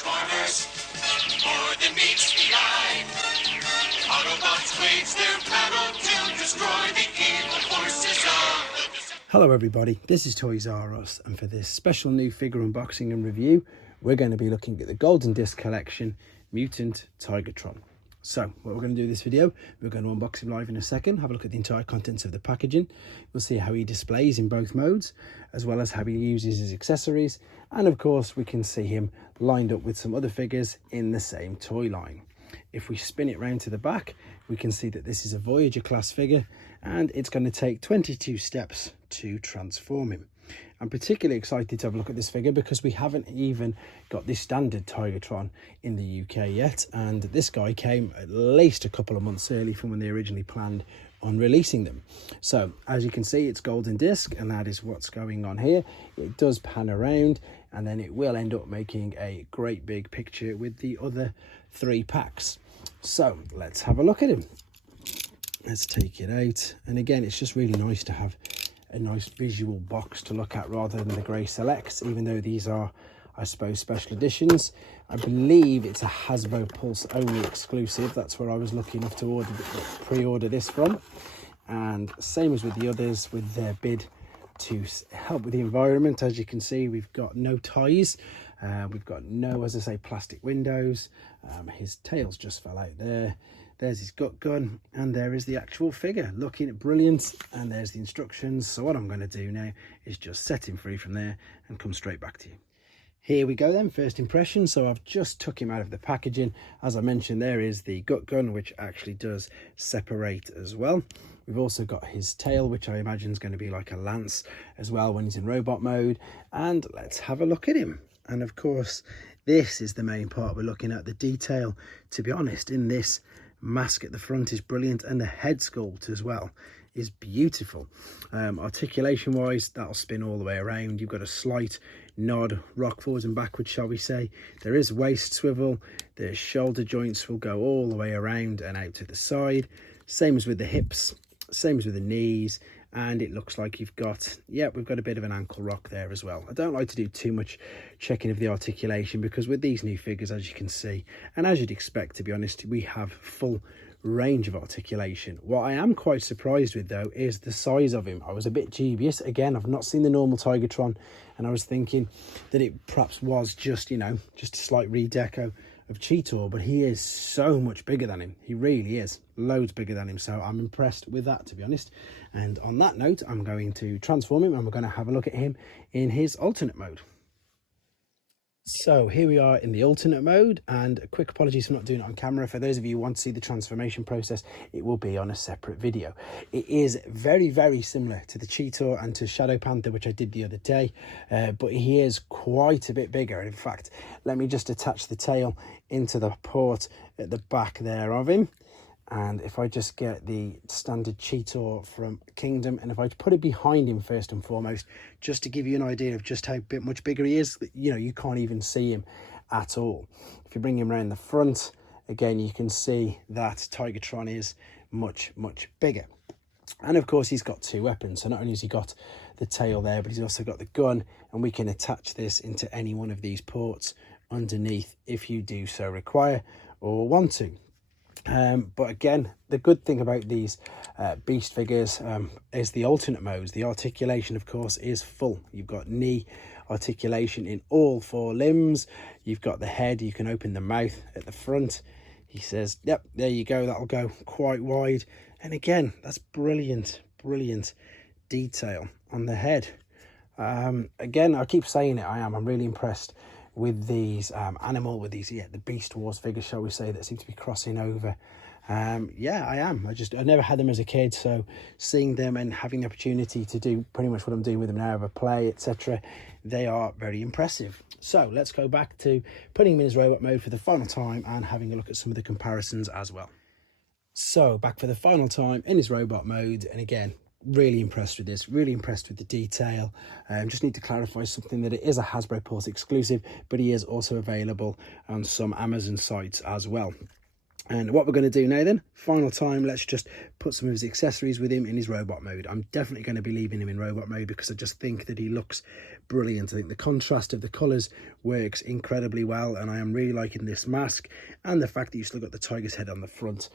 Transformers, more than meets the eye. Autobots wage their battle to destroy the evil forces of the... Hello everybody, this is Toys R Us, and for this special new figure unboxing and review, we're going to be looking at the Golden Disc Collection Mutant Tigatron. So what we're going to do in this video, we're going to unbox him live in a second, have a look at the entire contents of the packaging. We'll see how he displays in both modes, as well as how he uses his accessories, and of course we can see him lined up with some other figures in the same toy line. If we spin it round to the back, we can see that this is a Voyager class figure, and it's going to take 22 steps to transform him. I'm particularly excited to have a look at this figure because we haven't even got the standard Tigertron in the UK yet, and this guy came at least a couple of months early from when they originally planned on releasing them. So as you can see, it's Golden Disc, and that is what's going on here. It does pan around, and then it will end up making a great big picture with the other 3 packs. So let's have a look at him. Let's take it out, and again, it's just really nice to have a nice visual box to look at rather than the grey selects, even though these are, I suppose, special editions. I believe it's a Hasbro Pulse only exclusive. That's where I was lucky enough to pre-order this from, and same as with the others, with their bid to help with the environment. As you can see, we've got no ties, we've got no, as I say, plastic windows. His tails just fell out there. There's his gut gun, and there is the actual figure looking brilliant, and there's the instructions. So what I'm going to do now is just set him free from there and come straight back to you. Here we go then, first impression. So I've just took him out of the packaging. As I mentioned, there is the gut gun, which actually does separate as well. We've also got his tail, which I imagine is going to be like a lance as well when he's in robot mode. And let's have a look at him. And of course, this is the main part we're looking at. The detail, to be honest, in this mask at the front is brilliant, and the head sculpt as well is beautiful. Articulation wise, that'll spin all the way around. You've got a slight nod, rock forwards and backwards, shall we say. There is waist swivel. The shoulder joints will go all the way around and out to the side, same as with the hips, same as with the knees. And it looks like you've got, yeah, we've got a bit of an ankle rock there as well. I don't like to do too much checking of the articulation, because with these new figures, as you can see, and as you'd expect, to be honest, we have full range of articulation. What I am quite surprised with, though, is the size of him. I was a bit dubious. Again, I've not seen the normal Tigertron, and I was thinking that it perhaps was just, you know, just a slight redeco of Cheetor, but he is so much bigger than him. He really is loads bigger than him, so I'm impressed with that, to be honest. And on that note, I'm going to transform him, and we're going to have a look at him in his alternate mode. So here we are in the alternate mode, and a quick apologies for not doing it on camera. For those of you who want to see the transformation process, it will be on a separate video. It is very similar to the Cheetor and to Shadow Panther, which I did the other day, but he is quite a bit bigger. In fact, let me just attach the tail into the port at the back there of him. And if I just get the standard Cheetor from Kingdom, and if I put it behind him first and foremost, just to give you an idea of just how much bigger he is, you know, you can't even see him at all. If you bring him around the front, again, you can see that Tigatron is much bigger. And of course, he's got 2 weapons. So not only has he got the tail there, but he's also got the gun, and we can attach this into any one of these ports underneath if you do so require or want to. But again, the good thing about these beast figures is the alternate modes. The articulation, of course, is full. You've got knee articulation in all 4 limbs. You've got the head. You can open the mouth at the front. He says, yep, there you go. That'll go quite wide. And again, that's brilliant detail on the head. Again, I keep saying it, I'm really impressed with these the Beast Wars figures, shall we say, that seem to be crossing over. Yeah, I am. I never had them as a kid, so seeing them and having the opportunity to do pretty much what I'm doing with them now, of a play, etc., they are very impressive. So let's go back to putting him in his robot mode for the final time and having a look at some of the comparisons as well. So back for the final time in his robot mode, and again, really impressed with this, really impressed with the detail. Just need to clarify something, that it is a Hasbro Pulse exclusive, but he is also available on some Amazon sites as well. And what we're going to do now then, final time, let's just put some of his accessories with him in his robot mode. I'm definitely going to be leaving him in robot mode because I just think that he looks brilliant. I think the contrast of the colours works incredibly well, and I am really liking this mask and the fact that you still got the tiger's head on the front.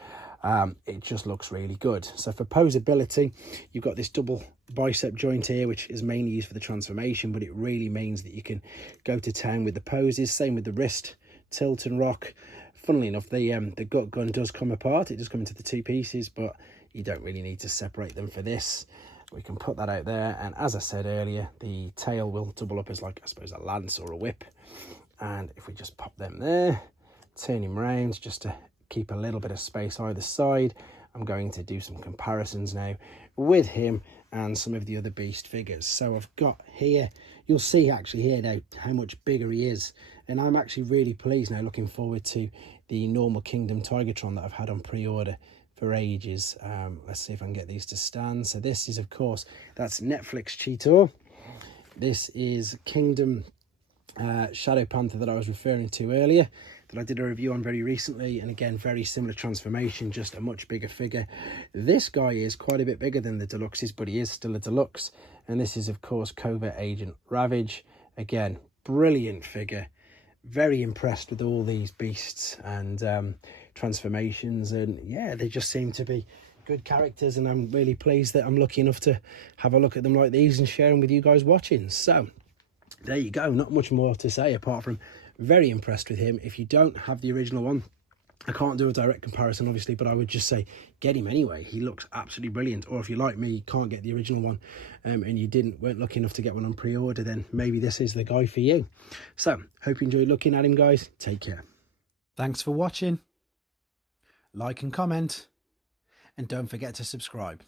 It just looks really good. So for posability, you've got this double bicep joint here, which is mainly used for the transformation, but it really means that you can go to town with the poses. Same with the wrist tilt and rock. Funnily enough, the gut gun does come apart. It does come into the two pieces, but you don't really need to separate them for this. We can put that out there. And as I said earlier, the tail will double up as, like, I suppose, a lance or a whip. And if we just pop them there, turn him round just to keep a little bit of space either side, I'm going to do some comparisons now with him and some of the other beast figures. So I've got here, you'll see actually here now how much bigger he is, and I'm actually really pleased now, looking forward to the normal Kingdom Tigertron that I've had on pre-order for ages. Let's see if I can get these to stand. So this is, of course, that's Netflix Cheetor. This is Kingdom Shadow Panther that I was referring to earlier, that I did a review on very recently, and again, very similar transformation, just a much bigger figure. This guy is quite a bit bigger than the deluxes, but he is still a deluxe. And this is, of course, Covert Agent Ravage. Again, brilliant figure. Very impressed with all these beasts and transformations, and yeah, they just seem to be good characters, and I'm really pleased that I'm lucky enough to have a look at them like these and share them with you guys watching. So there you go, not much more to say apart from very impressed with him. If you don't have the original one, I can't do a direct comparison obviously, but I would just say get him anyway. He looks absolutely brilliant. Or if you, like me, can't get the original one and you weren't lucky enough to get one on pre-order, then maybe this is the guy for you. So hope you enjoyed looking at him, guys. Take care. Thanks for watching. Like and comment, and don't forget to subscribe.